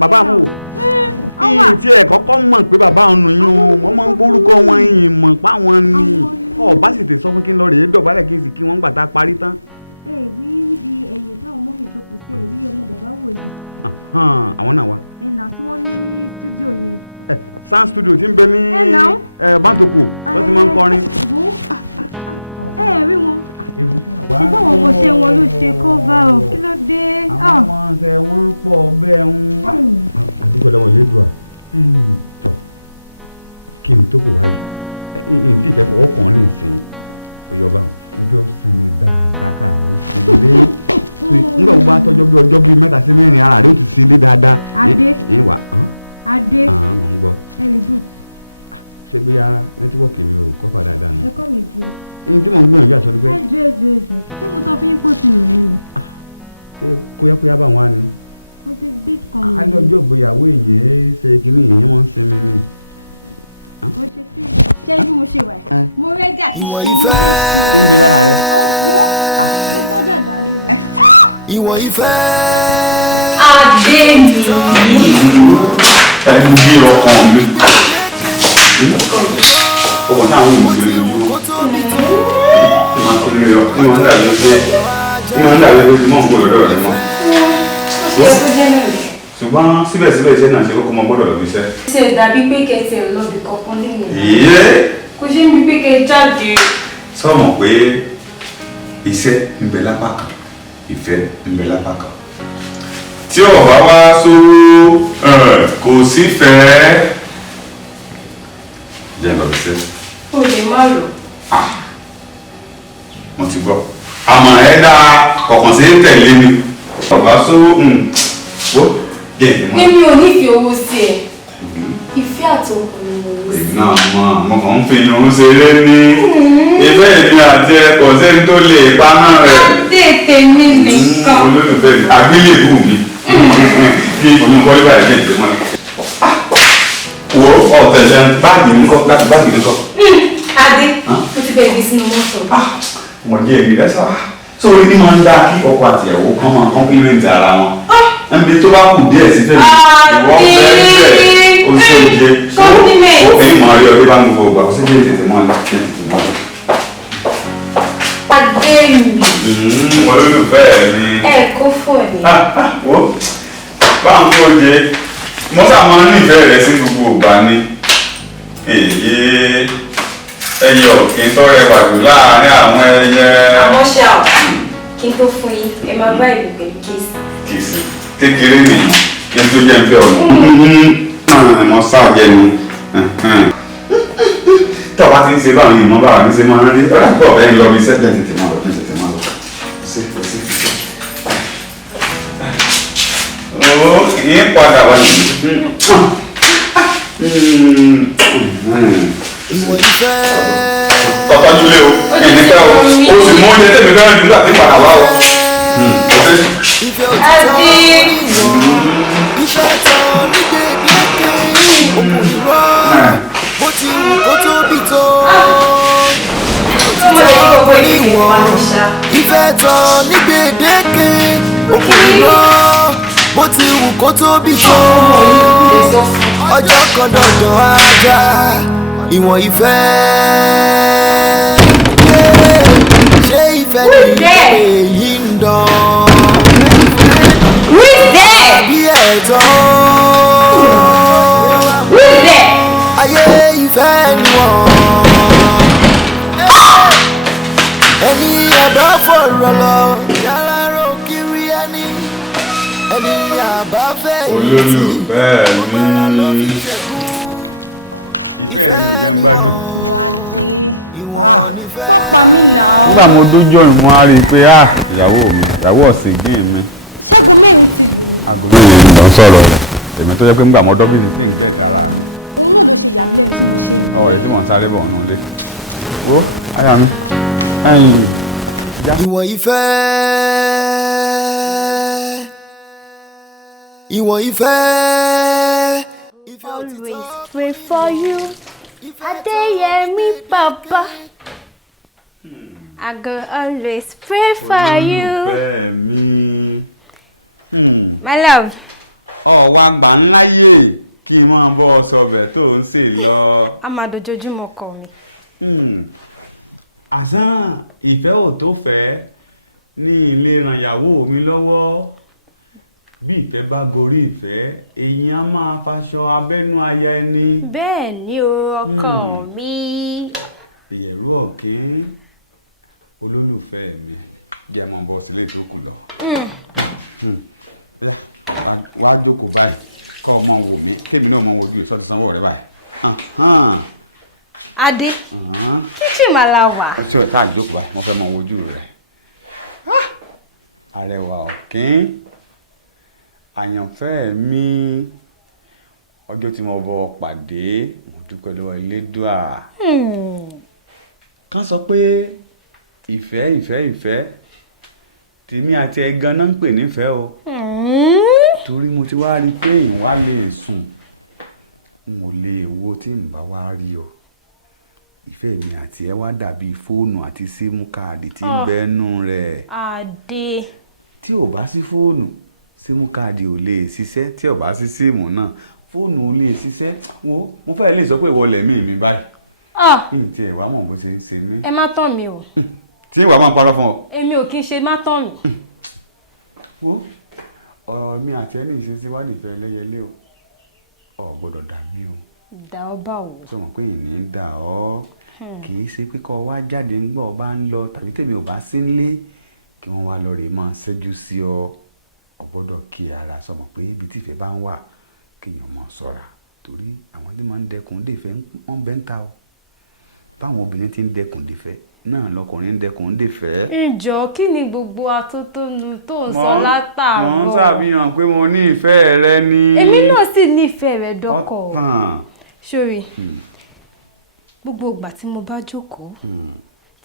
Bàbá mi ọmọ àti ẹ̀ kọ́kọ́ mọ̀ pé bàbá ọ̀nà yóò wọ́n máa ń gbórúkọ wọn yìí mọ̀ páwọn ni ọ̀bá tètè sọ fún kí n lọ rèé dọ̀bálẹ̀ kejì kí wọ́n gbàtà parí tán. Àwọn náà wà. Sound studio ti ń gbé ní Bákòkò ló ń kọrin. Ìwọ̀n ìfẹ́, ìwọ̀n ìfẹ́. Adé mi. Ẹni bí ọkàn mi. Ọkọ̀ náà ń wù mí lójúmọ́. Ìmọ̀ ń dàbí ojú mọ́ ń gbọ́dọ̀ lọ́dọ̀ rẹ̀ mọ́. Ṣùgbọ́n síbẹ̀síbẹ̀ iṣẹ́ náà ṣe kókó mọ́ gbọ́dọ̀ lọ́bí iṣẹ́. Ṣé dàbí pé kẹsẹ̀ lọ́bì kankan nìyẹn? Ìyé. Kò ṣe ń bí pé kẹ jáde. Sọ́mọ̀ pé iṣẹ́ ń bẹ lápá kan, ìfẹ́ ń bẹ lápá kan. Tí ó bá wá sówó kò sífẹ̀ẹ́. Jẹ́ lọ bí iṣẹ́. O lè má lò. Mo ti gbọ́. Àmọ́ ẹ̀dá kọ̀ọ̀kan sí ń tẹ̀lé mi. Ọ̀bá sówó ó jẹ́ ìdímọ̀. Èmi ò nífẹ̀ẹ́ owó sí ẹ. Ìfẹ́ àtọkùnrin mo wò sí. Èmi náà mo kàn ń fi irun ṣeré ní. Ìfẹ́ èmi àti ẹ̀kọ́ sẹ́ni tó lè paná rẹ̀. Adé tèmi nìkan. Olólùfẹ́ mi, àgbélébù mi. Kí oníkọ́lé báyìí jẹ́ ìdímọ̀. Wo ọ̀tẹ̀lẹ̀ báàgì mi kọ́ láti báàgì mi kọ́. Adé, mo ti bẹ̀rẹ̀ bí sínú mọ́tò. Mo jẹ́ èmi rẹ̀ sọ́wọ́. Sórí ní máa ń dá kí ọkọ àti ìyàwó kan máa kọ́ńpílẹ̀ǹtì ara wọn. Ẹnbi tó bá kù díẹ̀ sí fẹ́mi. Ìwọ fẹ́ bẹ́ẹ̀ o ṣe òye. Compliment. Ó fi mọ̀ rí ọdún bá ń gbogbo ọgbà. Ó sì jẹ́ tètè mọ́ ẹ̀. Adé mi. Olólùfẹ́ mi. Ẹ kó fò ní. Wo bá ń kó jẹ. Mo sá máa ń nífẹ̀ẹ́ rẹ sí gbogbo ìgbà ni. Èyí ẹyẹ ọ̀kìn tó rẹwà jù láàárín àwọn ẹyẹ. Àmọ́ ṣá o, kí n tó fún yín, ẹ máa bá ìlú pẹ̀lú kíìsì. Kìsì kékeré nìyí kí n tó jẹ́ ń fẹ́ ọ̀nà. Mo sáàjẹ́ ni. Tí ọba ti ń ṣe báwọn èèyàn báwa ní ṣe máa ń rí ọ̀rẹ́ pọ̀ bẹ́ẹ̀ ń lọ bí sẹ́tẹ̀ tètè máa lọ tètè máa lọ. Ó yín padà wá ní. Ìwọ̀n ìfẹ́. Tọ́jú lé o, ẹ̀yìn fẹ́ o, o sì mú oúnjẹ tẹ̀mí fẹ́ràn jù láti padà wá o. Ìfẹ́ òtítọ́ ìwọ̀n, ìfẹ́ tán ní gbèdéke, òkú irọ́, bó ti wù kó tóbi tó. Òtítọ́ ìwọ̀n, ìfẹ́ tán ní gbèdéke, òkú irọ́, bó ti wù kó tóbi tó. Ọjọ́ kan dandan ajá, ìwọ̀n ìfẹ́. Ṣé ìfẹ́ ni èyí ń dán? Àbí ẹ̀tọ́? Ayé ìfẹ́ ni wọ́n. Ẹni àbá fọ̀rọ̀ lọ, yàrá ro kiri ẹni. Ẹni àbá fẹ́ olólùfẹ́ mi. ìfẹ́ ni wọ́n. Ìwọ̀n ni nígbà mo dójú ọ̀run mo á rí i pé ìyàwó ọ̀sìngín mi. aago mẹ́rin ni mo ń sọ̀rọ̀ rẹ̀ èmi tó jẹ́ pé nígbà mo dọ́bí ní kíni tẹ̀ kára ọ̀rẹ́ tí mò ń sáré bọ̀ ọ̀nà ilé. ó àyà mi ẹ̀yìn. ìwọ̀n ìfẹ́ ìwọ̀n ìfẹ́. Always pray for you, Adeyemi Baba. I go always pray for you. My love. Ọ̀wá gbà ńlá yé kí n máa bọ́ sọbẹ̀ tó ń sè lọ. A máa dojoojúmọ́ kọ mi. Àsán ìfẹ́ ò tó fẹ́ ní ilé ran ìyàwó mi lọ́wọ́. Bí ìfẹ́ bá gorí ìfẹ́, èyí á máa faṣọ abẹ́nú aya ẹni. Bẹ́ẹ̀ ni o, ọkọ mi. Ìyẹ̀rú ọ̀kín olólùfẹ́ mi jẹ́ mọ́ bọ́ sílé tó kù lọ. Wá jókòó báyìí kọ́ ọmọ wò mí kémi náà mọ ojú ìsọ́ ti sanwó rẹ báyìí. Adé, kíchìn máa la wà. Ẹ tí ò ká àjókòó báyìí, mo fẹ́ mọ ojú rẹ̀. Arẹwà ọ̀kín àyànfẹ́ mi ọjọ́ tí mo bọ́ pàdé mo dúpẹ́ lọ́wọ́ Elédùà. Kán sọ pé ìfẹ́ tèmi àti ẹ gan náà ń pè nífẹ̀ẹ́ o. Torí mo ti wá rí i pé ìwà lè sùn n ò lè wo tí n bá wá rí ọ. Ìfẹ́ mi àti ẹ wá dàbí fóònù àti símú káàdì tí ń bẹ́nu rẹ̀. Adé. Tí ò bá sí fóònù símú káàdì ò lè ṣiṣẹ́, tí ò bá sí síìmù náà fóònù ò lè ṣiṣẹ́. Mo fẹ́ lè sọ pé ìwọlẹ̀ mi báyìí. Kí n tiẹ̀ wá mọ̀ bó ṣe ń ṣe mí. Ẹ má tàn mí o. Tí ìwà máa ń parọ́ fún ọ. Èmi ò kí ń ṣe má tàn mí. Ọ̀rọ̀ mi àti ẹni ìṣesí wá nìfẹ́ ẹlẹ́yẹlé o. Ò gbọ́dọ̀ dà mí o. Dà ọ́ bá o. Sọ mọ̀ pé ìní ń dà ọ́. Kì í ṣe pé kọ́ wá jáde ńgbọ́ ọ bá ń lọ tàbí tèmi ò bá sí nílé kí wọ́n wá lọ rè máa ṣẹ́jú sí ọ. Ọ gbọ́dọ̀ kí ara sọ mọ̀ pé ibi tífẹ́ bá ń wà kéèyàn máa ṣọ́ra torí àwọn tí máa ń dẹkùn dèfẹ́ wọ́n bẹ́ ń ta o. Báwọn obìnrin ti ń dẹkùn dèfẹ́ náà lọkùnrin ń dẹkùn dèfẹ́. Ǹjọ́ kí ni gbogbo atótónu tó ń sọ látàárọ̀? Mo ń ṣàfihàn pé mo ní ìfẹ́ rẹ ni. Èmi náà sì nífẹ̀ẹ́ rẹ dọ́kọ̀. Sórí gbogbo ìgbà tí mo bá jókòó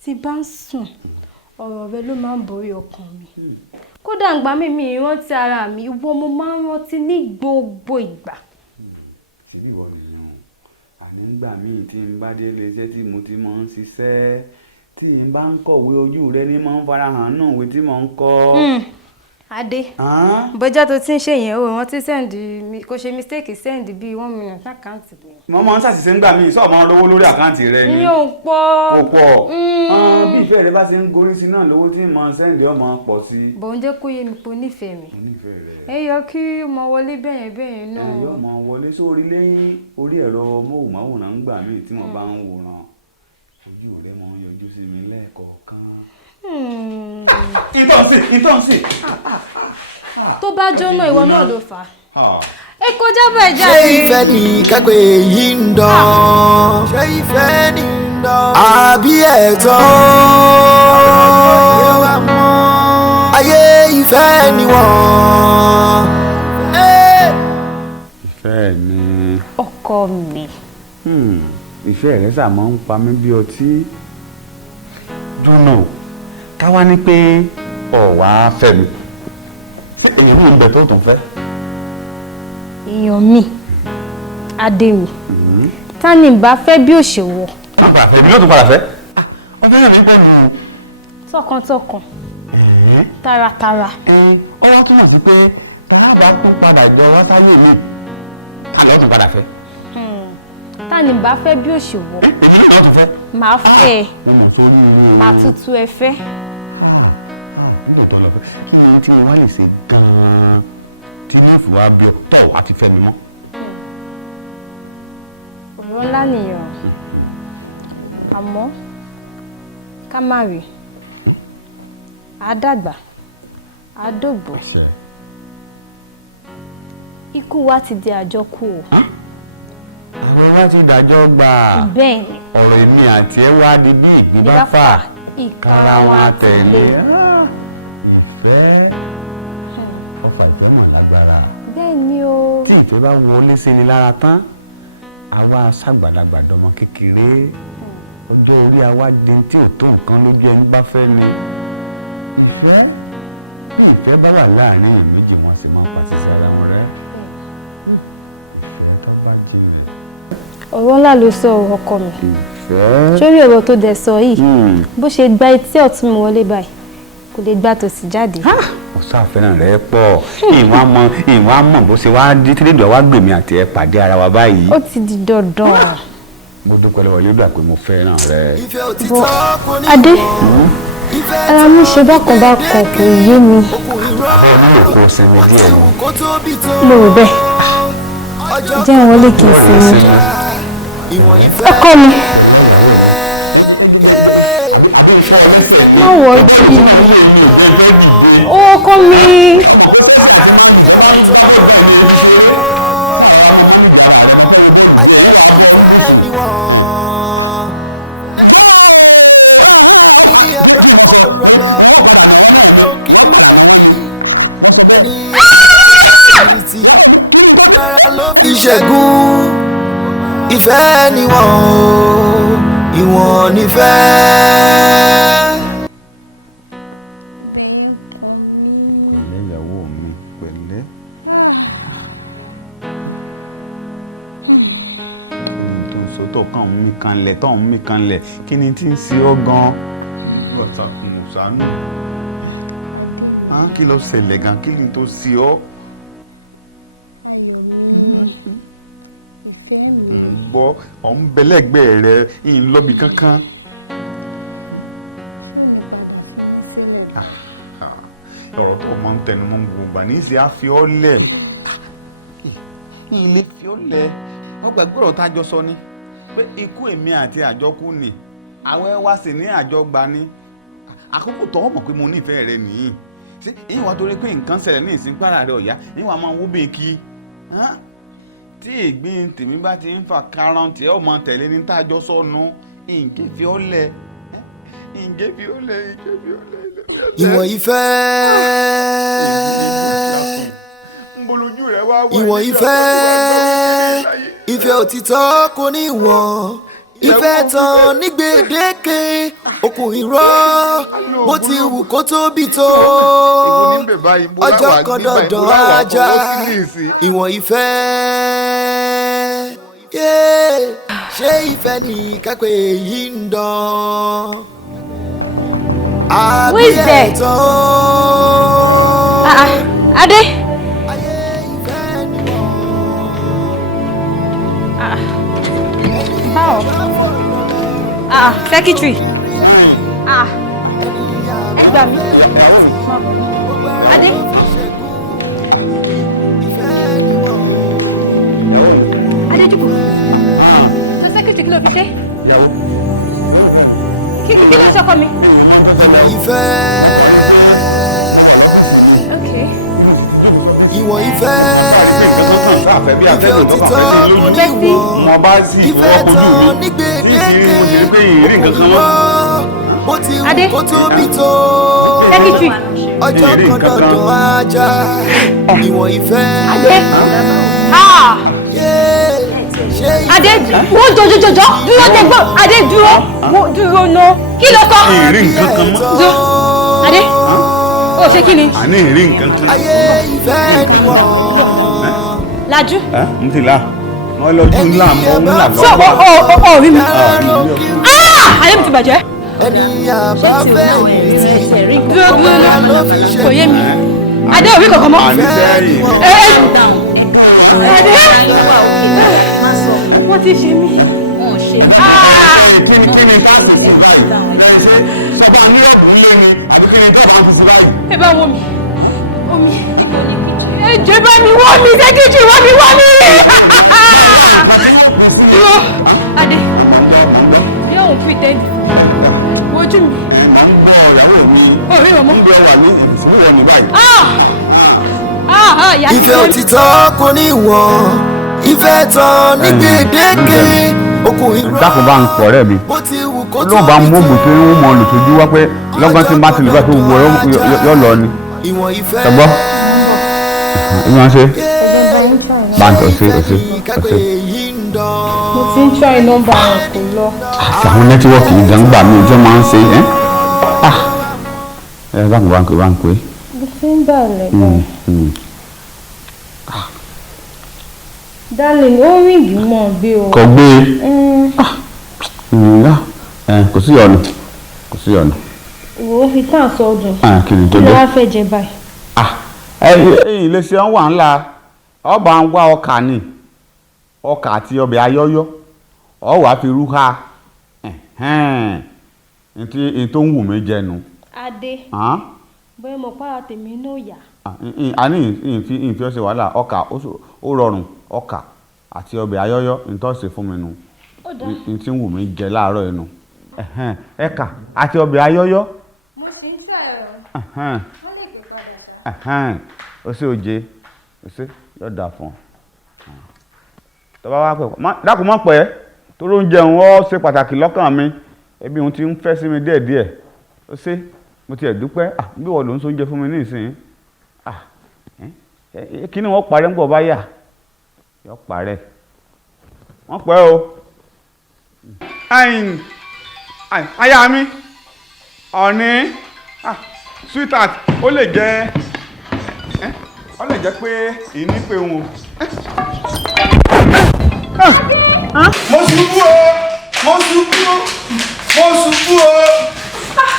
tí bá ń sùn ọ̀rọ̀ rẹ ló máa ń borí ọkàn mi. Kódà ǹgbà mi ìrántí ara mi ìwọ mo máa ń rántí ní gbogbo ìgbà. Ṣé ìwọ nìyẹn àní ńgbà míì tí n bá dé iléeṣẹ́ tí mo ti máa ń ṣiṣẹ́ tí n bá ń kọ̀wé ojú rẹ ní máa ń farahàn náà ìwé tí mo ń kọ. Adé bọ́jà tó ti ń ṣe yẹn o wọ́n ti kò ṣe mistake send bíi 1 million àkáǹtì mi. mo máa ń ṣàṣìṣe ńgbà míì sọ máa ń lówó lórí àkáǹtì rẹ ni. ní ò pọ̀. kò pọ̀ bí ìfẹ́ rẹ bá ṣe ń gorí sí náà lówó tí mo send ọmọ pọ̀ sí. bò ń jẹ́ kó yé mi pé onífẹ̀ẹ́ mi. onífẹ̀ẹ́ rẹ. ẹ yọ kí ọmọ wọlé bẹ́yẹn náà. ẹ yọ ọmọ wọlé sórí lẹ́yìn orí ẹ̀rọ móhùnmáwòrán ńgbà míì tí mo bá ń wòran ojú rẹ máa ń yọjú sí mi lẹ́ẹ̀kọ̀ọ̀kan. ìtọ́nsì. tó bá jóná ìwọ náà ló fà á. ẹ kọjá bẹ́ẹ̀ jáde. ṣé ìfẹ́ ni kápẹ́ yìí ń dán? ṣé ìfẹ́ ni ń dán? àbí ẹ̀tọ́? ayé ìfẹ́ ni wọ́n. ìfẹ́ mi. ọkọ mi. ìfẹ́ rẹ sà máa ń pa mí bí ọtí. dúnà káwá ní pé ọ̀wá fẹ́ mi èyí ní ìgbẹ́ tó tún fẹ́. èèyàn mi adé mi ta ni bá fẹ́ bí òṣèwọ̀. padà fẹ́ mi yóò tún padà fẹ́. ọbẹ̀ rẹ̀ mi pẹ̀lú. tọkàntọkàn taratara. ó wá túmọ̀ sí pé tàwa bá kún padà jọ wá sáyé mi ká lọ́ọ́ tún padà fẹ́. ta ni bá fẹ́ bí òṣèwọ̀. èyí náà tún fẹ́. màá fẹ́ ẹ mo mọ̀ sórí irú. màá tutù ẹ fẹ́. nígbà tó lọ fẹ́ kí ni ohun tí mo wá lè ṣe gan-an tí mo fi wá bí ọ tọ̀ wá ti fẹ́ mi mọ́. ọ̀rọ̀ ńlá nìyẹn àmọ́ ká má rí àdàgbà àdògbò ikú wa ti di àjọkú o. àwọn wá ti dájọ́ gbà. bẹ́ẹ̀ ni. ọ̀rọ̀ èmi àti ẹ wá di bí ìgbín bá fà ìkara wọn àtẹ̀lé. Ìfẹ́ ọ̀fà ìfẹ́ mọ̀ lágbára. Bẹ́ẹ̀ ni o. Tí ìfẹ́ bá wọlé sí ni lára tán, àwa ṣàgbàlagbà dọmọ kékeré. Ọjọ́ orí àwa di tí ò tó nǹkan lójú ẹni bá fẹ́ ni. Ìfẹ́ bí ìfẹ́ bá wà láàrin èèyàn méjì wọn sì máa ń pa sísẹ ara wọn rẹ́. Ìfẹ́ tó bá jí rẹ̀. Ọ̀rọ̀ ńlá ló sọ ọkọ mi. Ìfẹ́. Sórí ọ̀rọ̀ tó dẹ̀ sọ yìí, bó ṣe gba etí ọ̀tún mi wọlé báyìí, kò lè gbà tòsì jáde. Mo sáfẹ́ràn rẹ̀ pọ̀. Ìwọ̀n á mọ̀ bó ṣe wá dí tí lẹ́dọ̀ wá gbèmí àti ẹ̀ pàdé ara wa báyìí. Ó ti di dandan. Mo dúpẹ́ lọ́wọ́ Elédùà pé mo fẹ́ràn rẹ̀. Bọ́ Adé, ara mi ṣe bákan bákan kò yé mi. Kò sinmi díẹ̀. Mo rò bẹ́ẹ̀. Jẹ́ ìwọlé kì í sinmi. Ọkọ mi. Má wọrí. Ọkọ mi. Ìṣẹ́gun ìfẹ́ ni wọ́n o, ìwọ̀n nífẹ́. Pẹ̀lẹ́ ìyàwó mi, pẹ̀lẹ́. Tó ń sọ tó kàn ń mí kanlẹ̀ tó ń mí kanlẹ̀ kí ni tí ń ṣe ọ́ gan-an? Ṣàánú. Kí ló ṣẹlẹ̀ gan? Kí ni tó ṣe ọ́? Gbọ́ ọ̀ ń bẹ̀lẹ́gbẹ̀ẹ́ rẹ̀ ìyìn lọ́bì kankan. Ọ̀rọ̀ tó máa ń tẹnu mọ́ gbogbo gbà ní ìṣe àfi ọ́ lẹ̀. Ilé fi ọ́ lẹ̀. Wọ́n gbàgbé ọ̀rọ̀ tá a jọ sọ ni pé ikú èmi àti àjọkú ni àwẹ̀ wá sí ní àjọgbà ni. Àkókò tó mọ̀ pé mo nífẹ̀ẹ́ rẹ nìyí. Ṣé ìyẹn wàá torí pé nǹkan ṣẹlẹ̀ ní ìsìnkpára rẹ ọ̀yá ìyẹn wàá máa wó bẹ́ẹ̀ kí. Tí ìgbín tèmi bá ti ń fa karùn tí ẹ ò mọ tẹ̀lé ní tájọ́ sọnù ìǹgé fi ọ́ lẹ̀ ìǹgé fi ọ́ lẹ̀ ìǹgé fi ọ́ lẹ̀. Ìwọ̀n ìfẹ́. Ìwọ̀n ìfẹ́. Ìfẹ́ òtítọ́ kò ní ìwọ̀n. Ìfẹ́ tán ní gbèdéke. Okùn irọ́ bó ti wù kó tóbi tó. Ọjọ́ kan dandan ajá. Ìwọ̀n ìfẹ́. Ṣé ìfẹ́ ní kápẹ́ yìí ń dán? Who is there? Adé. Báwo? Secretary. Ẹ gbà mí. Adé. Adé dìbò. Ṣé secretary kí ló fi ṣe? Kí ló ṣọkọ mi? Ìfẹ́. Okay. Ìwọ̀n ìfẹ́. Ìfẹ́ òtítọ́ kò ní ìwọ̀n. Ìfẹ́ tán ní gbèdéke. Òkúrọ́ bó ti wù kó tóbi tó. Ọjọ́ kan dandan ajá. Ìwọ̀n ìfẹ́. Adé wo jọjọjọjọ dúró tẹgbọn Adé dúró ná kí ló sọ. Ìrìn nǹkan kan mọ́. Adé o ṣe kí ni. Àní ìrìn nǹkan kan. Ayé ìfẹ́ ni wọ́n. Lajú. N ti la wọ́n lọ́jú ńlá mọ́ ńlá lọ́wọ́. Ṣé o rí mi. Ayé mi ti bàjẹ́. Ènìyàn bá fẹ́ ìrètí. Dúró kò yé mi. Adé ò rí kankan mọ́. Àní sẹ́yìn. Adé wọ́n ti ṣe mí. Ẹ bá wọ mi. Omi. Ẹjọ́ bá mi wọ́ mi sẹ́kìtì wọ́ mi. Dúró Adé bí òun fi tẹ́lẹ̀ wojú mi. Orí ọmọ. Ìfẹ́ òtítọ́ kò ní ìwọ̀n. Ìfẹ́ tán ní gbèdéke. Okùn irọ́ dákun bá ń pọ̀ rẹ́ mi. bó ti wù olóhùn bá mú ògùn tí wọ́n mọ̀ lò tójú wá pé lọ́gán tí n bá ti lè bá tó wọ yọ lọ ni ṣẹgbọ́ ìwọ̀n ṣe báńkì ọ̀sẹ̀. mo ti ń try nọ́mbà rẹ̀ kò lọ. àti àwọn nẹ́tíwọ́ọ̀kì ìdánwò mi ìjọ máa ń ṣe báńkì. mo ti ń bà lẹ́gbẹ̀ẹ́. darling ó ríǹgì mọ́ gbé o. kò gbé kò sí ọ̀nà. wo fi tán àṣọ ọdún. kí ni tó kí dé. ló wá fẹ́ jẹ báyìí. ẹ̀yin lè ṣe wà ńlá ọba ń wá ọkà ni ọkà àti ọbẹ̀ ayọ́yọ́ ọ wàá fi rú ha ní tó ń wù mí jẹnu. adé bóyá mo pààrọ̀ tèmi náà yá. àní ìfi ọ̀sẹ̀ wàhálà ọkà ó rọrùn ọkà àti ọbẹ̀ ayọ́yọ́ ní tó ṣe fún mi nu ní tí ń wù mí jẹ láàárọ̀ ẹnu ẹ̀ka àti ọbẹ̀ ayọ́yọ́. mo ti ń ṣàrọ̀ wọ́n lè gbé padà sá. ó sì oje ó sì yóò dà fún ọ tọ́ba wá pẹ̀ dákun mọ́ pẹ́ torí oúnjẹ òun ó ṣe pàtàkì lọ́kàn mi ẹbí òun ti ń fẹ́ sí mi díẹ̀díẹ̀ ó ṣe mo ti ẹ̀ dúpẹ́ bí wọ́n ló ń sóúnjẹ fún mi ní ìsìn kí ni wọ́n parẹ́ ń bọ̀ bá yà yọ parẹ́ wọ́n pẹ́ o. aya mi ọ̀ní sweetheart ó lè jẹ́ pé ìní pé òun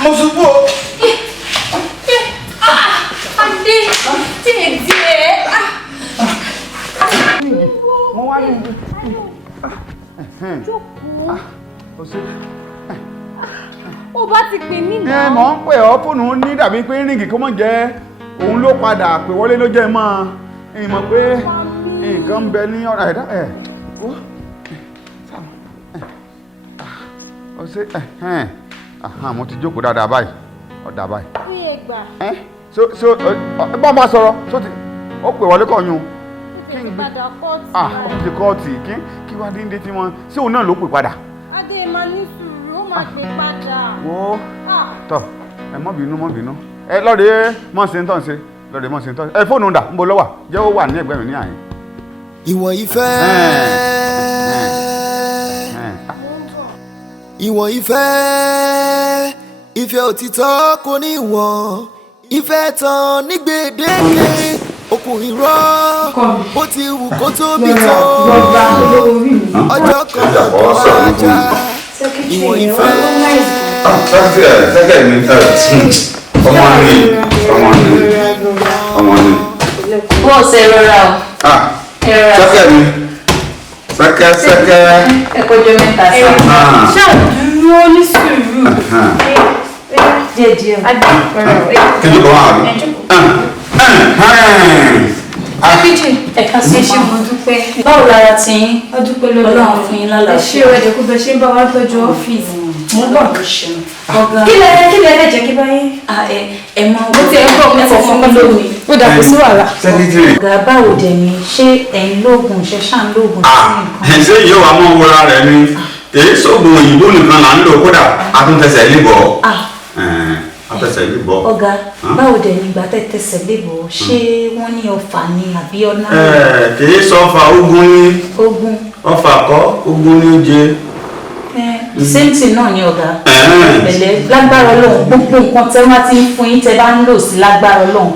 mo ṣubú o. adé díẹ̀. mo wá ní ó bá ti pè mí náà. mọ̀ ń pè ọ́ fóònù ní dàbí pé ríǹgì kó mọ̀ jẹ́ òun ló padà pè wọlé ló jẹ́ mọ́ ìmọ̀ pé nǹkan ń bẹ ní ọ̀rọ̀ ẹ̀dá mo ti jókòó dáadáa báyìí ọ̀dà báyìí. bí ẹgbà. bá a bá sọ̀rọ̀ ó pè wọlé kọ́ yún. kí n padà kọ́ọ̀tì. ó ti kọ́ọ̀tì kí wá díndín tí wọ́n ṣé òun náà ló pè padà. adé máa ní sùúrù ó máa pè padà. wo tọ ẹ mọ́ bínú ẹ lọ́ọ̀dẹ́ mọ́ ṣe ń tọ́ ṣe ẹ fóònù dà ń bo lọ́wà jẹ́ ó wà ní ẹ̀gbẹ́ mi ní àyín. ìwọ̀n ìfẹ́ ìwọ̀n ìfẹ́ òtítọ́ kò ní ìwọ̀n ìfẹ́ tán ní gbèdéke okùnrin rọ bó ti wù kó tóbi tó ọjọ́ kan lọ́dọ̀ ajá ìwọ̀n ìfẹ́. ọmọ ni. bọ́ọ̀sì ẹ rọra o. sẹ́kẹ̀ mi sẹ́kẹ̀. ẹ̀kọ́jọ́ mẹ́ta sí. ṣàdúró ní sùúrù. díẹ̀ adé kí ló bọ́ wà ní. méjì ẹ̀ka sí ṣe mo dúpẹ́. báwo lára ti yín ọlọ́run fún yín lálàáfíà. ẹ ṣé o ẹ̀jẹ̀ kó bẹ ṣe ń bá wa tọ́jú ọ́fíìsì. mo bọ̀ ló ṣeun. ọ̀gá kí lẹ lè jẹ́ kí báyìí. ẹ máa mo ti ẹ̀ ń bọ̀ mẹ́fọ̀ fún mi lónìí. ó dà kó sí wàhálà. ọ̀gá báwo dẹ̀ ni ṣé ẹ̀yin lóògùn ṣe ṣáà ń lóògùn sí nǹkan. ṣé yóò wá mọ́ wúra rẹ̀ ni èyí sóògùn òyìnbó nìkan là ń lò kódà àtúntẹsẹ̀ lébọ̀ àtẹsẹ̀ lébọ̀. ọ̀gá báwo dẹ̀ ni ìgbà tẹ̀tẹsẹ̀ lébọ̀ ṣé wọ́n ní ọfà ni àbí ọ̀nà. kì í sọ ọfà ogun ní ọfà kọ́ ogun ní oje. same thing náà ni ọ̀gá pẹ̀lẹ́ lágbára ọlọ́run gbogbo nǹkan tẹ́ wọ́n ti ń fún yín tẹ́ bá ń lò sí lágbára ọlọ́run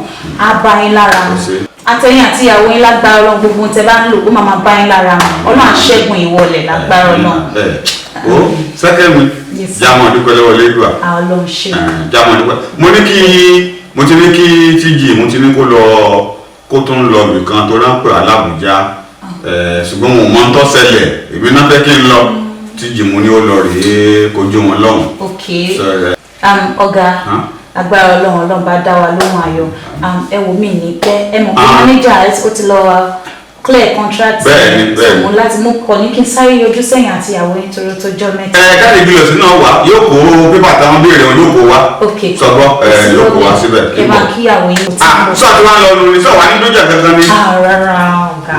á bá yín lára mu àtẹ̀yìn àti ìyàwó yín lágbára ọlọ́run gbogbo tẹ́ bá ń lò ó máa bá yín lára mu ọlọ́run àṣẹ́gun ìwọlẹ̀ lágbára ọlọ́run. ó sẹ́kẹ̀ mi jámọ̀ dúpẹ́ lọ́wọ́ lẹ́dùá ọlọ́run ṣe jámọ̀ dúpẹ́ mo ti ní kí TG mo ti ní kó tó ń lọ nìkan tó ránpẹ́ alábùjá ṣùgbọ́n mo mọ́ ń tọ́ ṣẹlẹ̀ èmi náà fẹ́ kí n lọ TG mo ní ó lọ rèé kojú wọn lọ́hùn. ok ọ̀gá agbára ọlọ́run bá dá wa lóhùn ayọ̀ ẹ wò mí ní pẹ́ ẹ mọ̀ pé manager ó ti lọ clear contract ṣòwò láti mú kọ ní kí n sáré yọjú sẹ́yìn àti ìyàwó nítorí tó jọ mẹ́ta. káàdì ìbílẹ̀ sí náà wà yóò kó pépà táwọn béèrè wọn yóò kó wa sọgbọ́ yóò kó wa síbẹ̀. ẹ máa kí ìyàwó yín tí mo. sọ àti wọn lọ lu ni sọ wà ní dójà kankan ni. rárá ọ̀gá.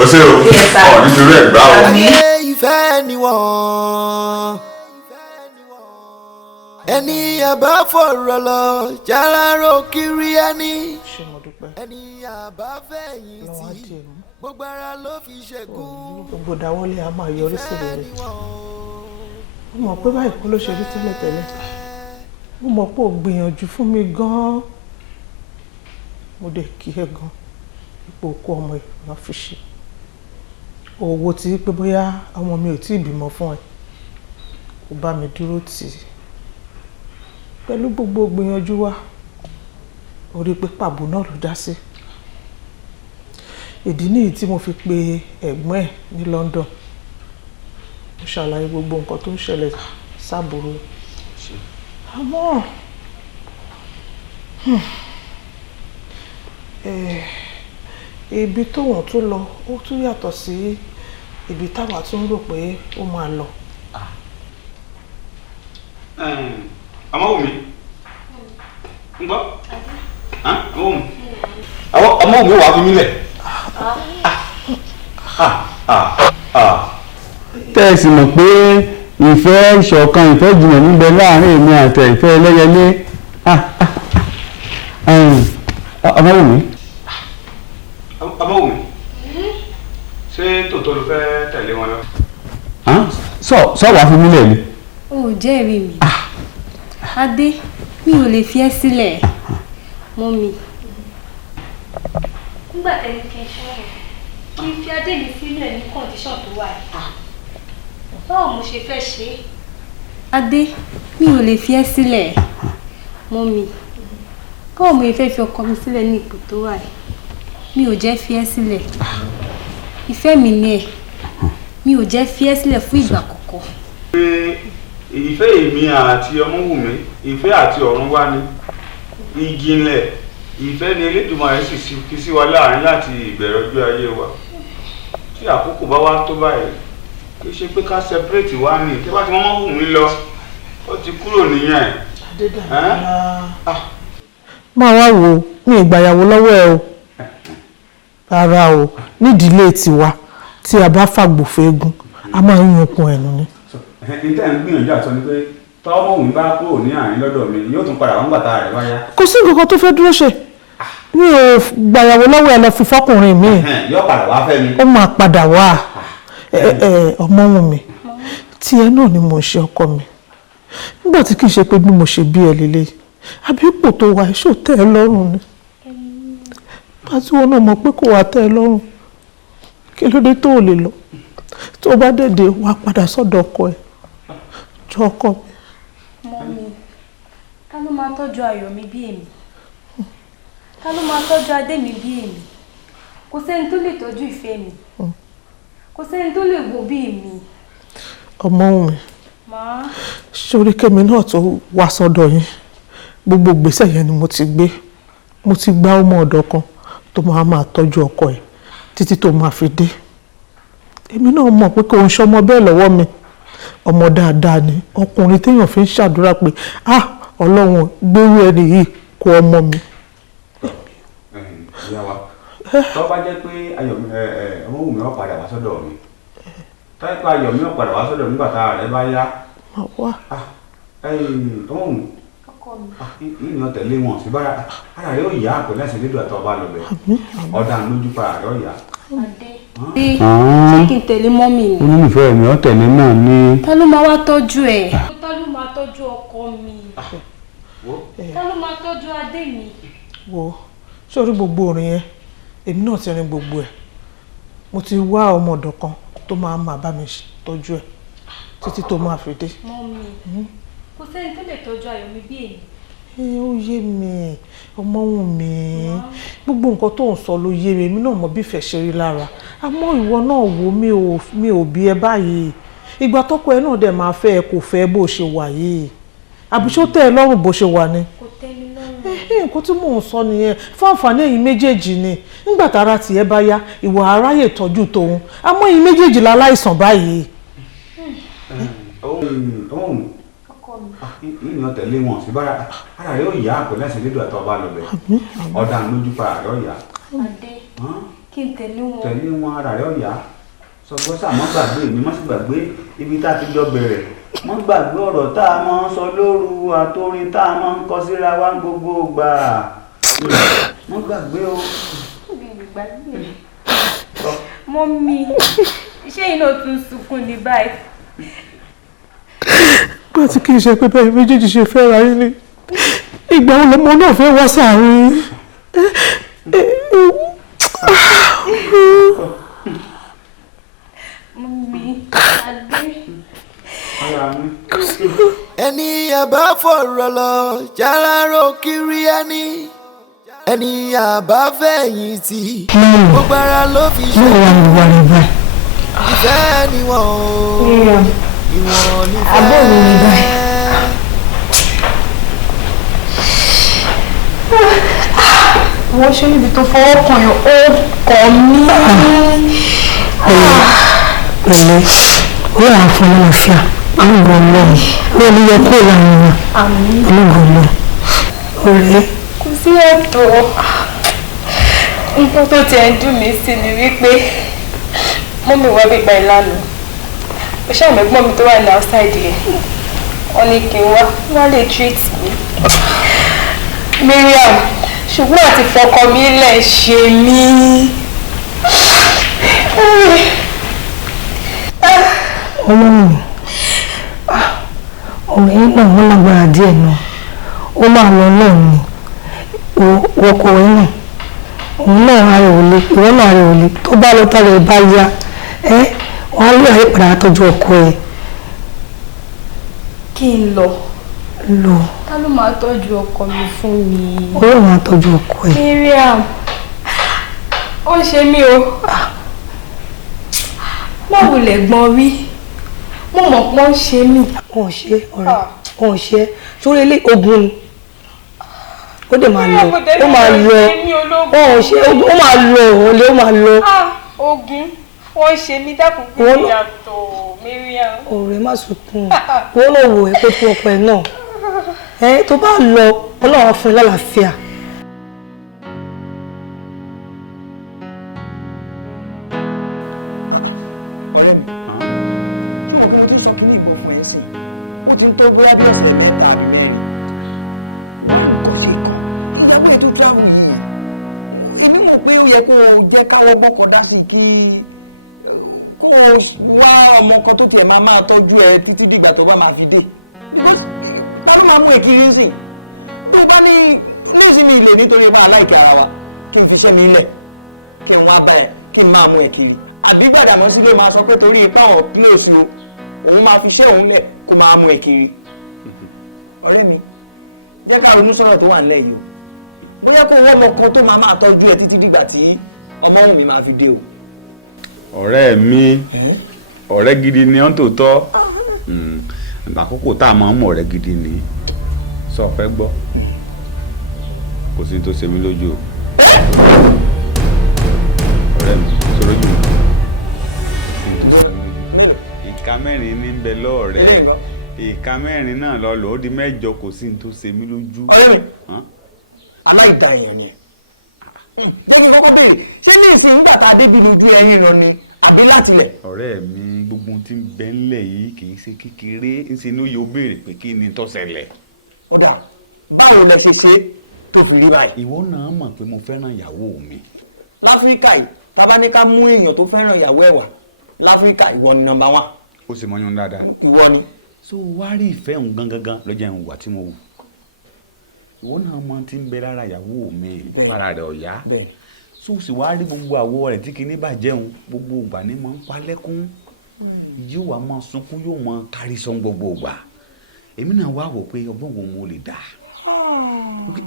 o ṣe o nítorí ẹ̀ gbá o. ìfẹ́ ni wọ́n ẹni àbá fọ̀rọ̀ lọ jálárò kiri ẹni ẹni àbá fẹ̀yìn tì gbogbo ara ló fi ṣẹ́gun. gbogbo dáwọ́lé a máa yọrí sí rere. mo mọ̀ pé báyìí kọ́ ló ṣe rí tẹ́lẹ̀tẹ́lẹ̀ mo mọ̀ pé ò gbìyànjú fún mi gan-an mo dẹ̀ kí ẹ gan ipò òkú ọmọ ẹ̀ máa fi ṣe owó tí pé bóyá ọmọ mi ò tí ì bímọ fún ẹ kó bá mi dúró tì í pẹ̀lú gbogbo gbìyànjú wa orí pé pàbó náà ló dá sí ìdí nìyí tí mo fi pe ẹ̀gbọ́n ẹ̀ ní London mo ṣàlàyé gbogbo nǹkan tó ń ṣẹlẹ̀ sábúrò àmọ́ ibi tóun tún lọ ó tún yàtọ̀ sí ibi táwa tún rò pé ó máa lọ. Ọmọwùmí ń gbọ́ Ọmọwùmí wàá fi mí lẹ̀. tẹ́ẹ̀sì mọ̀ pé ìfẹ́ ìṣọ̀kan ìfẹ́ ìjìnlẹ̀ níbẹ̀ láàrin èmi àti ìfẹ́ ẹlẹ́yẹlé. Ọmọwùmí. Ọmọwùmí ṣé tòótọ́ ló fẹ́ tẹ̀lé wọn lọ. sọ wàá fi mí lẹ̀ ni. o ò jẹ́rìí mi Adé mi ò lè fi ẹ́ sílẹ̀ mọ́mì. nígbà tẹ́lẹ̀ kí n ṣọ́ọ̀rọ̀ kí n fi Adé mi sílẹ̀ ní kọ́ndíṣọ̀n tó wà yìí báwo mo ṣe fẹ́ ṣe é. Adé mi ò lè fi ẹ́ sílẹ̀ mọ́mì báwo mo fẹ́ fi ọkọ mi sílẹ̀ ní ipò tó wà yìí mi ò jẹ́ fi ẹ́ sílẹ̀ ìfẹ́ mi ni ẹ̀ mi ò jẹ́ fi ẹ́ sílẹ̀ fún ìgbà kọ̀ọ̀kan. ìfẹ́ èmi àti Ọmọwùmí ìfẹ́ àti ọ̀run wá ní ìjìnlẹ̀ ìfẹ́ ni Elédùmarè sì fi sí wa láàrin láti ìbẹ̀rẹ̀ ọjọ́ ayé wa tí àkókò bá wá tó báyìí kì í ṣe pé ká separate wá ní tí bá ti Ọmọwùmí lọ ó ti kúrò nìyẹn. máa wá wo mi ìgbàyàwó lọ́wọ́ ẹ o rárá o nídìílé tiwa tí a bá fàgbò fẹ́gùn a máa ń yankun ẹ̀nu ni. ìtẹ́ ń gbìyànjú àtọ́ ni pé tọ́mọ̀wùmí bá kúrò ní àárín lọ́dọ̀ mi yóò tún padà wọ́n gbàtà rẹ̀ wáyá. kò sí nǹkan kan tó fẹ́ dúró ṣe mi ò gbàyàwó lọ́wọ́ ẹ lọ fi fọ́kùnrin mi. yóò padà wá fẹ́ mi. ó máa padà wá Ọmọwùmí tiẹ̀ náà ni mo ṣe ọkọ mi nígbà tí kì í ṣe pé bí mo ṣe bí ẹ lélẹ̀ àbí ipò tó wà ṣó tẹ́ ẹ lọ́rùn ni pàtí wọn náà mọ̀ pé kò wá tẹ́ ẹ lọ́rùn kí ló dé tó ò lè lọ tó bá dẹ̀dẹ̀ wá padà sọ́dọ̀ ọkọ ẹ jọ ọkọ mi. mọ́mì ta ló máa tọ́jú ayọ̀ mi bí èmi ta ló máa tọ́jú Adé mi bí èmi kò sẹ́ni tó lè tọ́jú ìfẹ́ mi kò sẹ́ni tó lè wò bí èmi. Ọmọwùmí sórí kẹ́mi náà tó wá sọ́dọ̀ yín gbogbo gbèsè yẹn ni mo ti gbé mo ti gbá ọmọ ọ̀dọ̀ kan tó máa tọ́jú ọkọ ẹ̀ títí tó máa fi dé èmi náà mọ̀ pé kò ń ṣọmọ bẹ́ẹ̀ lọ́wọ́ mi ọmọ dáadáa ni ọkùnrin téèyàn fi ń ṣàdúrà pé Ọlọ́run gbérú ẹni yìí kó ọmọ mi. ìyá wa tó bá jẹ́ pé Ọmọwùmí ó padà wá sọ́dọ̀ mi tó bá jẹ́ pé Ayọ̀mí ó padà wá sọ́dọ̀ mi nígbà tá a rẹ̀ bá yá. Ọmọwùmí ìní ọ̀tẹ̀lé wọn sí bára ara rẹ̀ ó yá pẹ̀lú ẹ̀sìn lédò àtọ́ ọba lọ́bẹ̀ ọ̀dà lójú para rẹ̀ ó yá. Adé ṣé kí n tẹ̀lé mọ́mì ni. olólùfẹ́ mi ọ̀tẹ̀lé náà ní. ta ló máa wá tọ́jú ẹ̀. ta ló máa tọ́jú ọkọ mi. ta ló máa tọ́jú Adé mi. wo sórí gbogbo orin yẹn èmi náà ti rin gbogbo ẹ̀ mo ti wá ọmọ ọ̀dọ̀ kan tó máa bá mi tọ́jú ẹ̀ títí tó máa fi dé. mọ́mì kò sẹ́ni tó lè tọ́jú ayọ̀ mi bí èmi. ó yé mi Ọmọwùmí gbogbo nǹkan tó ń sọ ló yé mi èmi náà mọ bí ìfẹ́ ṣe rí lára àmọ́ ìwọ náà wò mi ò bí ẹ báyìí ìgbà tọ́kọ ẹ náà dẹ̀ máa fẹ́ ẹ kò fẹ́ bó ṣe wà yìí àbí ṣó tẹ́ ẹ lọ́rùn bó ṣe wà ni. kò tẹ́ mi lọ́rùn. nǹkan tí mò ń sọ nìyẹn fún àǹfààní ẹ̀yin méjèèjì ni nígbà tára tiẹ̀ bá yá ìwà aráyè tọ́jú tòun àmọ́ ẹ̀yin méjèèjì láláìsàn báyìí. ìní ọ̀tẹ̀lé wọn sí bára ara rẹ̀ ó yá pẹ̀lú ẹ̀sìn lédò àtọ́ ọba lọ́bẹ̀ ọ̀dà lójú para rẹ̀ ó yá. Adé kí n tẹ̀lé wọn. tẹ̀lé wọn ara rẹ̀ ó yá sọgbọ́n sà mọ́ gbàgbé mi mọ́ sì gbàgbé ibi tá a ti jọ bẹ̀rẹ̀ mọ́ gbàgbé ọ̀rọ̀ tá a máa ń sọ lóru àtòrin tá a máa ń kọ síra wa gbogbo gbà mọ́ gbàgbé o. Mọ́mí ṣé iná tún sunkún ní báyìí. bá ti kí n ṣe pé bẹ́ẹ̀ méjèèjì ṣe fẹ́ ra yín ni ìgbà wo lọmọ náà fẹ́ wá sáàrin. Mọ́mí adé. ẹni àbá fọ̀rọ̀ lọ jálárò kiri ẹni àbá fẹ̀yìntì gbogbo ara ló fi ṣe ìfẹ́ ni wọ́n o ìwọ̀n nífẹ̀ẹ́. wọ́n ṣe níbi tó fọwọ́ kan yàn ó kọ́ mí. pẹ̀lẹ́ ó wà fún àlàáfíà olùgbò lọ wọ́n ní yẹ kó láàrin wọn olùgbò lọ ọ̀rẹ́. kò sí ẹ̀tọ́ nǹkan tó tiẹ̀ ń dùn mí sí ni wípé mọ́mí wá gbígba ìlànà ó ṣàmẹ́gbọ́n mi tó wà ní outside yẹn wọ́n ní kí n wá lè treat mi. Mariam ṣùgbọ́n àti fọkàn mi lẹ̀ ṣe mí. ọlọ́run ọ̀rẹ́ yìí náà wọ́n lágbára díẹ̀ náà ó máa lọ náà ni wọkọ̀ ẹ̀ náà òun náà ara ò le ìwọ náà ara ò le tó bá lọ tọrọ ẹ bá yá wọn á lé àyè padà tọ́jú ọkọ ẹ. kí n lọ. ta ló máa tọ́jú ọkọ mi fún mi. Ọlọ́run máa tọ́jú ọkọ ẹ. Mariam ó ń ṣe mí o má wulẹ̀ gbọ́n rí mo mọ̀ pé ó ń ṣe mí. wọn ò ṣe ọ̀rẹ́ wọn ò ṣe sórí ilé ogun ni ó dẹ̀ máa lọ ó máa lọ wọn ò ṣe ó máa lọ òun ó máa lọ. ogun wọ́n ṣe mí dákun kí ni yàtọ̀ Mariam. ọ̀rẹ́ má sunkún wọn náà wò ẹ́ pé tó ọkọ ẹ̀ náà tó bá lọ Ọlọ́run fún ẹ lálàáfíà. ọ̀rẹ́ mi tí mo fẹ́ ojú sọ kí ní ìbọn fún ẹ sí ó ti ń tó bóyá bí ọ̀sẹ̀ mẹ́ta àbí mẹ́rin kò sí kan ìyàwó ètò travel yìí èmi mọ̀ pé ó yẹ kó o jẹ́ káwọ́ bọ́kọ̀ dá sí kí kó o wá ọmọ kan tó tiẹ̀ máa tọ́jú ẹ títí dìgbà tó bá máa fi dé táwọn máa mú èkìrí sí tó bá ní nísìnyí ilé nítorí ẹ bá aláìkẹ́ ara wa kí n fi ṣẹ́ mi lẹ̀ kí n wá bá ẹ kí n máa mú èkìrí àbí Gbàdàmọ́sí ló máa sọ pé torí ipá ọ̀ kílòsì o òun máa fi ṣẹ́ òun lẹ̀ kó máa mú èkìrí. ọ̀rẹ́ mi jẹ́ ká ronú sọ̀rọ̀ tó wà nílẹ̀ yìí o bóyá kó wọ́ ọmọ kan tó máa tọ́jú ẹ títí dìgbà tí ọmọ òun mi máa fi dé o. ọ̀rẹ́ mi ọ̀rẹ́ gidi ni ọ́n tó tọ́ àkókò tá a máa ń mọ̀ ọ̀rẹ́ gidi ni sọ fẹ́ gbọ́ kò sí tó ṣe mí lójú o ọ̀rẹ́ mi tó lójú mi ìka mẹ́rin ní bẹ lọ́ọ̀rẹ́ ìka mẹ́rin náà lọ lò ó di mẹ́jọ kò sí tó ṣe mí lójú. ọ̀rẹ́ mi aláìda èèyàn ni jẹ́ kí n kọ́kọ́ béèrè ṣé ní ìsìn nígbà tá a débi lójú ẹyin lọ ni àbí látilẹ̀. ọ̀rẹ́ mi gbogbo tí ń bẹ ńlẹ̀ yìí kì í ṣe kékeré ń ṣe ní ó yóò béèrè pé kí ni tó ṣẹlẹ̀. ó dà báwo lẹ ṣe ṣe tó fi rí báyìí. ìwọ náà mọ̀ pé mo fẹ́ràn ìyàwó mi. láfíríkà yìí tábà ní ká mú èèyàn tó fẹ́ràn ìyàwó ẹ̀ wá láfíríkà ìwọ ni nọ́mbà 1. ó sì mọyún dáadáa. ìwọ ni. so wá rí ìfẹ́ òun gangan lọ́jà ń wà tí mo wù. ìwọ náà mọ tí ń bẹ lára ìyàwó mi para rẹ̀ ọ̀yá. so sì wá rí gbogbo àwọ̀ rẹ̀ tí kìíní bàjẹ́ òun gbogbo ìgbà ni mo ń pa lẹ́kún yóò wá máa sunkún yóò máa kárí sọ gbogbo ìgbà èmi náà wá wò pé ọgbọ́n wo mo lè dà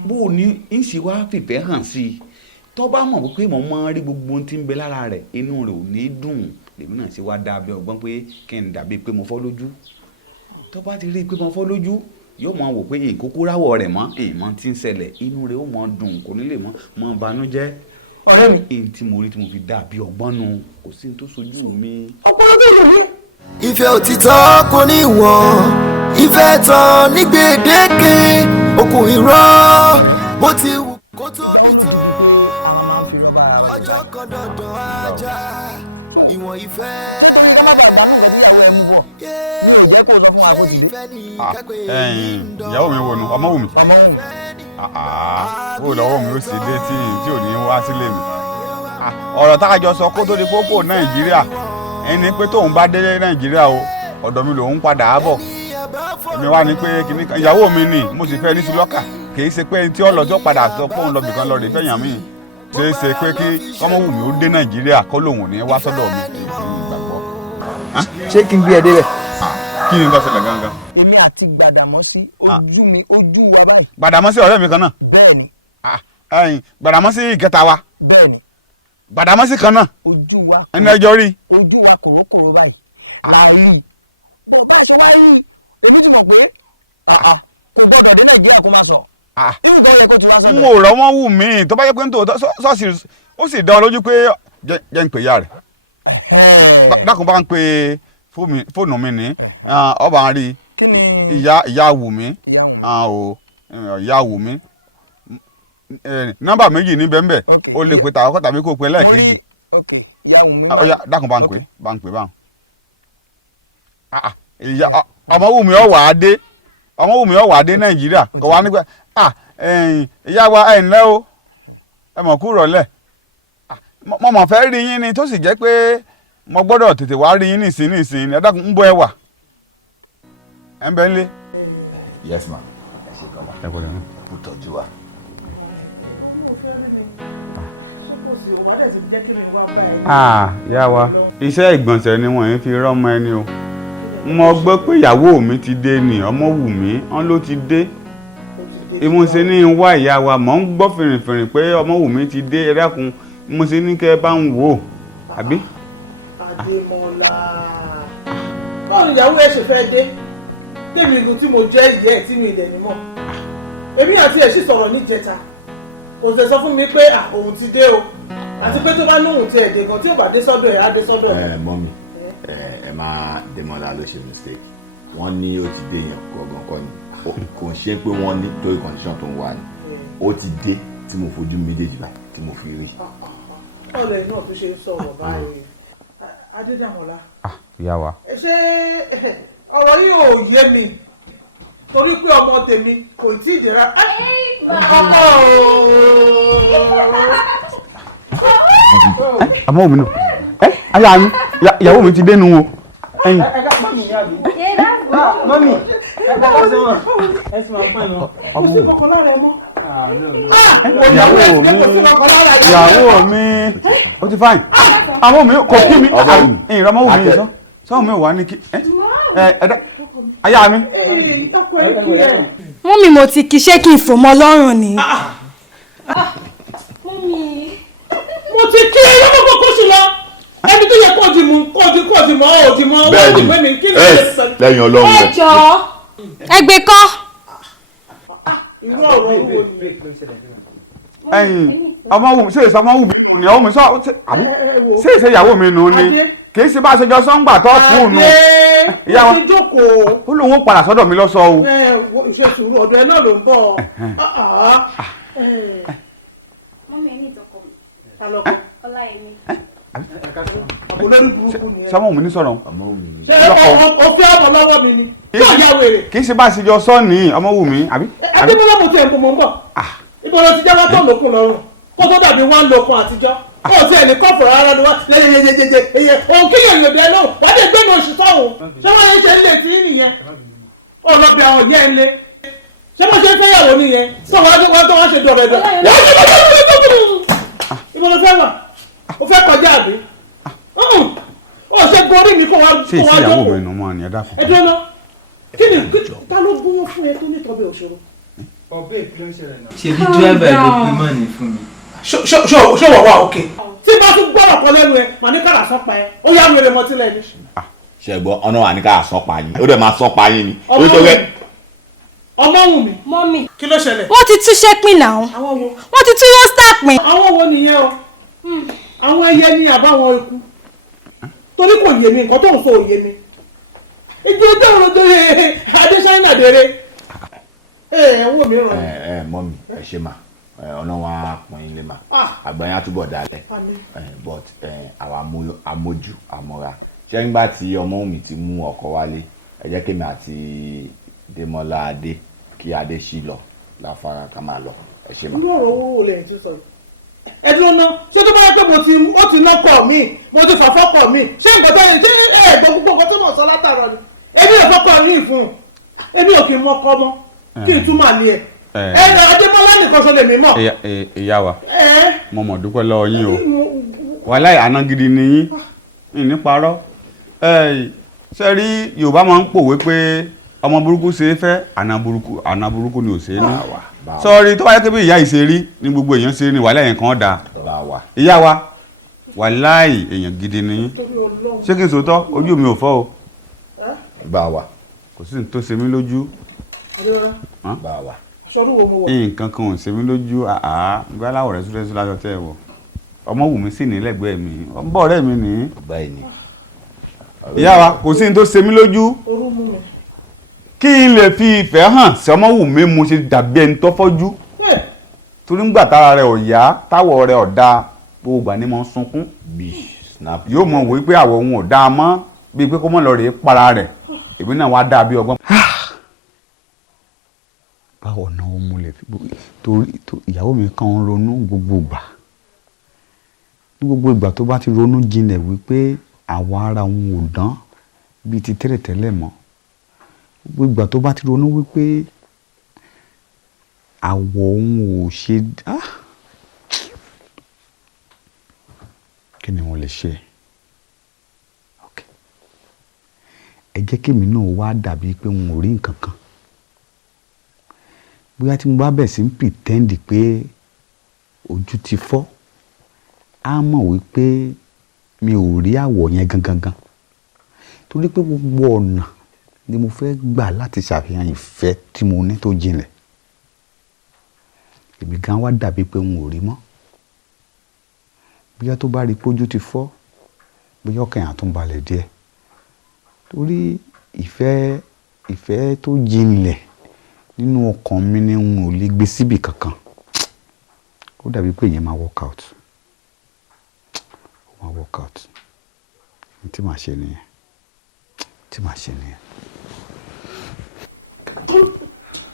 bó o ní ń sì wá fìfẹ́ hàn sí i tó bá mọ̀ pé mo máa rí gbogbo ohun tí ń bẹ lára rẹ̀ inú rẹ̀ ò ní dùn lèmi náà ṣe wá dá abẹ́ ọgbọ́n pé kí n dàbí pé mo fọ́ lójú tó bá ti rí i pé mo fọ́ lójú yóò máa wò pé ìkókó ráwọ̀ rẹ̀ mọ́ ìmọ̀ tí ń ṣẹlẹ̀ inú rẹ̀ ó máa dùn kò ní lè mọ́ banújẹ́ ọ̀rẹ́ mi. èyí tí mo rí tí mo fi dà bí ọgbọ́n nu kò sí ní tó sojú mi. ọpọlọ tó yẹ mí. ìfẹ́ òtítọ́ kò ní ìwọ̀n ìfẹ́ tán ní gbèdéke okùn irọ́ bó ti wù kó tóbi tó ọjọ́ kan dandan ajá ìwọ̀n. ìwọ̀n ìfẹ́. ká má bàa gbà náà lọ́dún ìyàwó ẹ̀ mú bọ̀ ní ìjẹ́ kó sọ fún wa kó ti dé. ìyàwó mi wo nu ọmọ wù mí. bó lọ́wọ́ mi ó sì dé tí ò ní wá sílé mi. ọ̀rọ̀ tá a jọ sọ kó tó di pópó Nàìjíríà ẹni pé tóun bá dé Nàìjíríà o ọ̀dọ̀ mi lòun padà á bọ̀. èmi wá ní pé kìnnì kan ìyàwó mi nì mo sì fẹ́ ní sùlọ́kà kì í ṣe pé ẹni tí ọlọ́jọ́ padà sọ pé òun lọ bìkan lọ rè fẹ́yàn mí ṣe é ṣe pé kí ọmọ wù mí ó dé Nàìjíríà kó lòun ò ní wá sọ́dọ̀ mi ìgbàgbọ́. ṣé kí n gbé ẹ débẹ̀. kí ni nǹkan ṣẹlẹ̀ gangan. èmi àti Gbàdàmọ́sí ojú wa báyìí. Gbàdàmọ́sí ọ̀rẹ́ mi kan náà. bẹ́ẹ̀ni. Gbàdàmọ́sí ìkẹta wa. bẹ́ẹ̀ni. Gbàdàmọ́sí kan náà. ojú wa. ẹni ẹjọ́ rí. ojú wa kòrókòró báyìí. láàrin bó bá ṣe wá rí èmi ti mọ̀ pé kò gbọ́dọ̀ dé Nàìjíríà kó máa sọ. irú kan yẹ kó ti wá sọ́dọ̀. n ò rọ́mọ́ wù mí tó bá yẹ pé n tó sọ́ọ̀sì ó sì dá ọ lójú pé jẹ́ ń pè ya rẹ̀. dákun bá ń pe fóònù mi ní ọba ń rí ìyá wù mí ìyá wù mí nọ́mbà méjì ní bẹ́ẹ̀ o lè pe tàwọn tàbí kó pe lẹ́ẹ̀kejì dákun bá ń pè báwọn. ọmọ wù mí ọ̀wà dé Nàìjíríà kò wá nígbà ìyá wa ẹ̀ ńlẹ́ o ẹ mọ̀ kú rọ̀lẹ́ mo mọ̀ fẹ́ rí yín ni tó sì jẹ́ pé mo gbọ́dọ̀ tètè wá rí yín nísìnyí ẹ dákun ń bọ̀ ẹ wà ẹ ń bẹ nílé. yes ma ẹ ṣe kàn wá ẹ kú tọ́jú wa. yá wa iṣẹ́ ìgbọ̀nsẹ̀ ni wọ́n fi rọ́mọ ẹni o mo gbọ́ pé ìyàwó mi ti dé ni ọmọ wù mí wọ́n ló ti dé ìmúṣe ní wá ìyá wa mọ̀ ń gbọ́ fìrìfìrì pé ọmọ wù mí ti dé ẹ dákun ìmúṣe ní kẹ́ ẹ bá ń wò ó àbí. Adémọ́lá báwo ni ìyàwó ẹ ṣe fẹ́ dé tèmi ìlú tí mo jẹ́ ìyẹ́ ẹ̀ tí mi ìdẹ̀ nímọ̀ èmi àti ẹ̀ sì sọ̀rọ̀ níjẹta kò sì sọ fún mi pé òun ti dé o àti pé tó bá lóhùn ti ẹ̀dẹ̀ gan tí ò bá dé sọ́dọ̀ ẹ̀ á dé sọ́dọ̀ ẹ̀. mọ́mí ẹ má Démọ́lá ló ṣe mistake wọ́n ní ó ti dé yẹn gbọ̀ngàn kọ́ ni kò ń ṣe pé wọ́n ní torí condition tó ń wà ní ó ti dé tí mo fojú méjèèjì báyìí tí mo fi rí. ọ̀rọ̀ ẹ̀ náà tó ṣe ń sọ̀rọ̀ báyìí Adédàmọ́lá. ìyá wa. ṣé ọ̀rọ̀ yìí ò yé mi torí pé ọmọ tèmi kò tí ì dẹ́ra. àmọ́ mi nù ayá mi ìyàwó mi ti dénú o. mọ́mí ìyàwó mi ó ti fáìn àmọ́ mi kò kí mi ìrọmọ́wò mi sọ sọ́wọ́n mi ò wá ní kí ayá mi. mọ́mí mo ti kí ṣé kí n fò mọ́ lọ́rùn ni. mo ti kí ẹ lọ́kọ̀ kókó sí lọ ẹni tó yẹ kó di mú kó di mọ́ ò di mọ́ wọ́n ti gbé mi kí ni ẹ sọ. lẹ́yìn Ọlọ́run ẹ jọ ẹgbẹ́ kọ́. irú ọ̀rọ̀ wo ni. ọmọ wù mí ṣe èso ọmọ wù mí ni ọmọ mi sọ àbí ṣe èso ìyàwó mi nù ni kì í ṣe bá a ṣe jọ sọ́ngbà tó fún un. ìyá wa ó lóun ó padà sọ́dọ̀ mi lọ́sọ̀ o. ṣe sùúrù ọ̀dọ̀ ẹ náà ló ń bọ̀. mọ́mí ẹni ìtọ́kọ Ọláyẹmí. sọmọ mi ní sọ̀rọ̀. ṣé o fi ọmọ lọ́wọ́ mi ni. tó yà wèrè. kì í ṣe bá a ṣe jọ sọ ní ọmọ wù mí àbí. Adémọ́lá mo ti ẹ̀ ń bọ̀. ibo ló ti jáwọ́ tó lókun lọ́rùn kó tó dàbí wọ́n ń lókun àtijọ́. ó ti ẹ̀ ní kọ́fù rárá ni wọ́n lẹ́yẹyẹyẹyẹ òun kí yẹn lòdì ẹ lóhùn wọ́n dé gbẹ́nu oṣù sọ́hùn ṣé wọ́n lè ṣe ń lè tí nìyẹn. ó lọ bí àwọn yẹn ń lé ṣé wọ́n ṣe ń fẹ́yàwó nìyẹn sọ wọ́n tó wọ́n ṣe dọ̀rẹ̀dọ̀. ibo ló fẹ́ wà ó fẹ́ kọjá àbí ó ṣe gorí mi kó wá jókòó. ṣé ìyàwó mi nù mọ́ ni ẹ dákun. ẹ dúró ná kí ni ta ló gúnyán fún ẹ tó ní tọ́bẹ̀ òṣòro. ọbẹ̀ ìpínlẹ̀ ìṣẹ̀lẹ̀ náà. ṣe bí dírẹ́bà ló pín mọ́ ni fún mi. ṣé wọ́n wà òkè. tí bá tún gbọ́dọ̀ kọ lẹ́nu ẹ màá ní kára sọ́pa ẹ ó yá wèrè mọ́ sílẹ̀ ni. ṣẹ̀gbọ́n ọ̀nà wà ní ká sọ́pa yín ó dẹ̀ máa sọ́pa yín ni. ọmọ wù mí. mọ́mí. kí ló ṣẹlẹ̀. wọ́n ti túṣẹ́ pín náà. àwọn wo. wọ́n ti tú rọ́stà pín. àwọn wo nìyẹn o. àwọn ẹyẹ ní àbáwọn eku torí kò yé mi nǹkan tó ń sọ òye mi ìjọ dáhùn tó adé ṣáínà dèrè ẹ wò mí ràn. mọ́mí ẹ ṣe mà ọ̀nà wa pọ̀ yín lè mà àgbáyé àtúbọ̀ dalẹ̀ but àwa amójú àmọ́ra ṣé nígbà tí ọmọ mi ti mú ọkọ wálé ẹ jẹ́ kémi àti Démọ́lá Adé kí Adé ṣì lọ láfara ká máa lọ ẹ ṣe mà. irú ọ̀rọ̀ owó lẹ́yìn tí ó sọ yìí ẹ dúró ná ṣé tó bá yẹ pé ó ti lọ́kọ̀ mi mo ti fàfọ́kọ̀ mi ṣé nǹkan tó yẹ ṣé ẹ̀ẹ́dọ̀ gbogbo nǹkan tó mọ̀ sọ látàrọ ni èmi ò fọ́kọ̀ mi fún un èmi ò kì í mọ́kọ mọ́ kí n tún máa ní ẹ̀ Adémọ́lá nìkan ṣe lè mí mọ̀. ìyá wa mo mọ̀ dúpẹ́ lọ́wọ́ yín o wàláì àná gidi ni yín ní parọ́ ṣe rí Yorùbá máa ń pòwe pé ọmọ burúkú ṣe é fẹ́ àná burúkú ni ò ṣe é ní sọ́ọ́rí tó wáyé pé bí ìyá yìí ṣe rí ní gbogbo èèyàn ṣe rí ní wàláì yẹn kan dà ìyá wa wàláì èèyàn gidi ni yín ṣé kí n sòótọ́ ojú mi ò fọ́ o bá wa kò sí ní tó ṣe mí lójú bá wa nǹkan kan ò ṣe mí lójú gbá láwọ̀ rẹ̀ súrẹ́sú lájọ tẹ́ ẹ wọ̀ ọmọ wù mí sí ní lẹ́gbẹ̀ẹ́ mi ọmọ ọ̀rẹ́ mi ní. ìyá wa kò sí ní tó ṣe mí lójú kí n lè fi ìfẹ́ hàn sí ọmọ wù mí mo ṣe dàbí ẹni tó fọ́jú torí ńgbà tára rẹ̀ ò yá táwọ̀ rẹ̀ ò dáa gbogbo ìgbà ni mo ń sunkún yóò mọ̀ wí pé àwọ̀ òun ò dáa mọ́ bíi pé kó mọ̀ lọ rèé para rẹ̀ èmi náà wá dáa bí ọgbọ́n. báwo náà ó múlẹ̀ torí ìyàwó mi kàn ń ronú gbogbo ìgbà ní gbogbo ìgbà tó bá ti ronú jinlẹ̀ wípé àwọ̀ ara òun ò dán bíi ti tẹ́lẹ̀tẹ́lẹ̀ mọ́ gbogbo ìgbà tó bá ti ronú wípé àwọ̀ òun ò ṣe kí ni mo lè ṣe ẹ jẹ́ kémi náà wá dàbí pé n ò rí nǹkan kan bóyá tí mo bá bẹ̀ sí ń pretend pé ojú ti fọ́ á mọ̀ wípé mi ò rí àwọ̀ yẹn gangan torí pé gbogbo ọ̀nà ni mo fẹ́ gbà láti ṣàfihàn ìfẹ́ tí mo ní tó jinlẹ̀ èmi gan wá dàbí pé n ò rí mọ́ bóyá tó bá rí pé ojú ti fọ́ bóyá ọkàn yẹn tún balẹ̀ díẹ̀ torí ìfẹ́ tó jinlẹ̀ nínú ọkàn mi ni n ò lè gbé síbì kankan ó dàbí pé ìyẹn máa work out ó máa work out tí màá ṣe nìyẹn tí màá ṣe nìyẹn.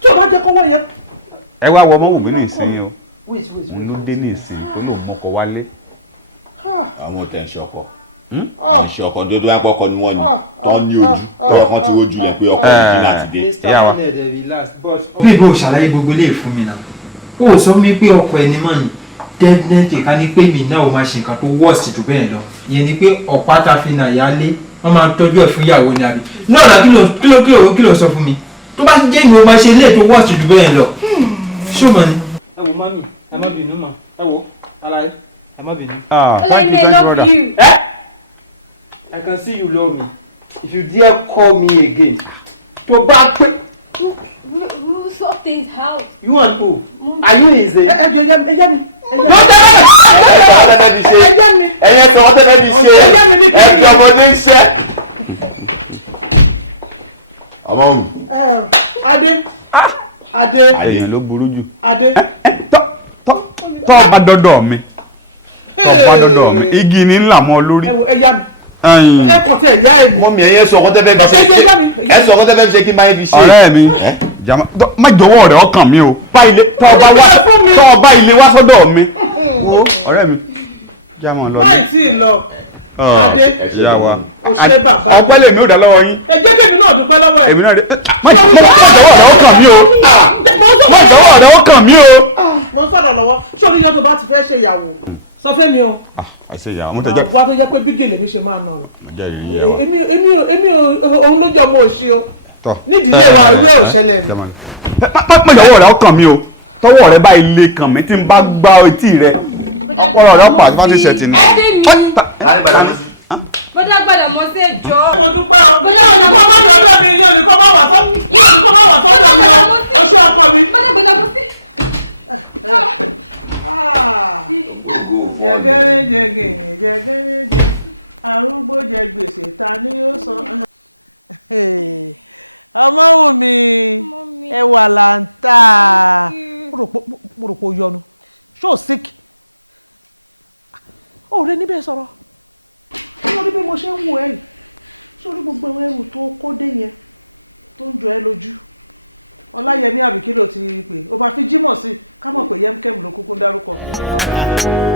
tí o bá jẹ́ kọ́wọ́ yẹn. ẹ wá wọ ọmọwùmí ní ìsinyìí o òun ló dé ní ìsìn tó lòun mọ́kọ wálé. àwọn tẹ̀ ń ṣọkọ àwọn ṣe ọkọ tó wá pọkọ ni wọ́n ní tán ní ojú tọ́wọ́ kan ti rójú lẹ̀ pé ọkọ ìdílé àti dé. ìyá wa. bí ibo ṣàlàyé gbogbo ilé fún mi náà ó sọ mi pé ọkọ ẹni mọ̀ ní definitely ká ní pé mi náà ó máa ṣe nǹkan tó worst jù bẹ́ẹ̀ lọ ìyẹn ni pé ọ̀pá ta fi nà yá lé wọ́n máa ń tọ́jú ẹ̀ fún ìyàwó ni àbí náà là kí ló sọ fún mi tó bá jẹ́ mi ó máa ṣe ilé tó worst jù bẹ́ẹ̀ lọ ṣó mọ̀ ni. ẹ wo mami ẹ má bínú mà ẹ wo alaye ẹ má bínú. Thank you brother. I can see you love me. If you dare call me again, to back pay. We'll sort things out. You want who? Are you insane? Don't tell me! Ẹ̀yẹ́ sọ wọ́n tẹ́fẹ́ di ṣe ẹ̀jọ̀ ọmọdé ń ṣe. Ọmọ mi. Adé. èèyàn ló burú jù. Adé. tọ́ bá dọ́dọ̀ mi igi ní ńlá mọ́ lórí. Mọ́mí ẹ̀yẹ́ sọ wọ́n tẹ́fẹ́ di ṣe sọ wọ́n tẹ́fẹ́ di ṣe kí n máa fi ṣe. ọ̀rẹ́ mi má jọ̀wọ́ rẹ̀ ọkàn mi o tọ́ ọba ilé wá sọ́dọ̀ mi wo ọ̀rẹ́ mi já mọ́ lọ ní. ìyá wa ọpẹ́ lèmi ò dá lọ́wọ́ yín. ẹ jẹ́ kí èmi náà dúpẹ́ lọ́wọ́ ẹ̀. èmi náà rí má jọ̀wọ́ rẹ̀ ọkàn mi o má jọ̀wọ́ rẹ̀ ọkàn mi o. mo ń sọ̀rọ̀ lọ́wọ́ ṣé oníyàn tó bá ti fẹ́ ṣe ìyàwó sọ fẹ́ mi o. àìsè ìyàwó mo tẹ̀jọ́. wá tó jẹ́ pé bí gèlè mi ṣe máa nà o. mo jẹ́ ìrírí yẹ wa. èmi òun ló jẹ́ ọmọ òṣì o. tọ́ nídìílé wa ilé òṣèlè mi. má jọ̀wọ́ rẹ̀ ọkàn mi o tọwọ́ rẹ̀ bá ilé kàn mí tí n bá gbá etí rẹ̀ ọpọlọ rẹ̀ ọ̀pá àti fásitì ṣẹ̀tì ni. bọ́dá gbọ́dọ̀ mọ sí ẹjọ́. bọ́dá gbọ́dọ̀ mọ sí tó bẹ̀ fún mi wà á jí pọ̀ sí i.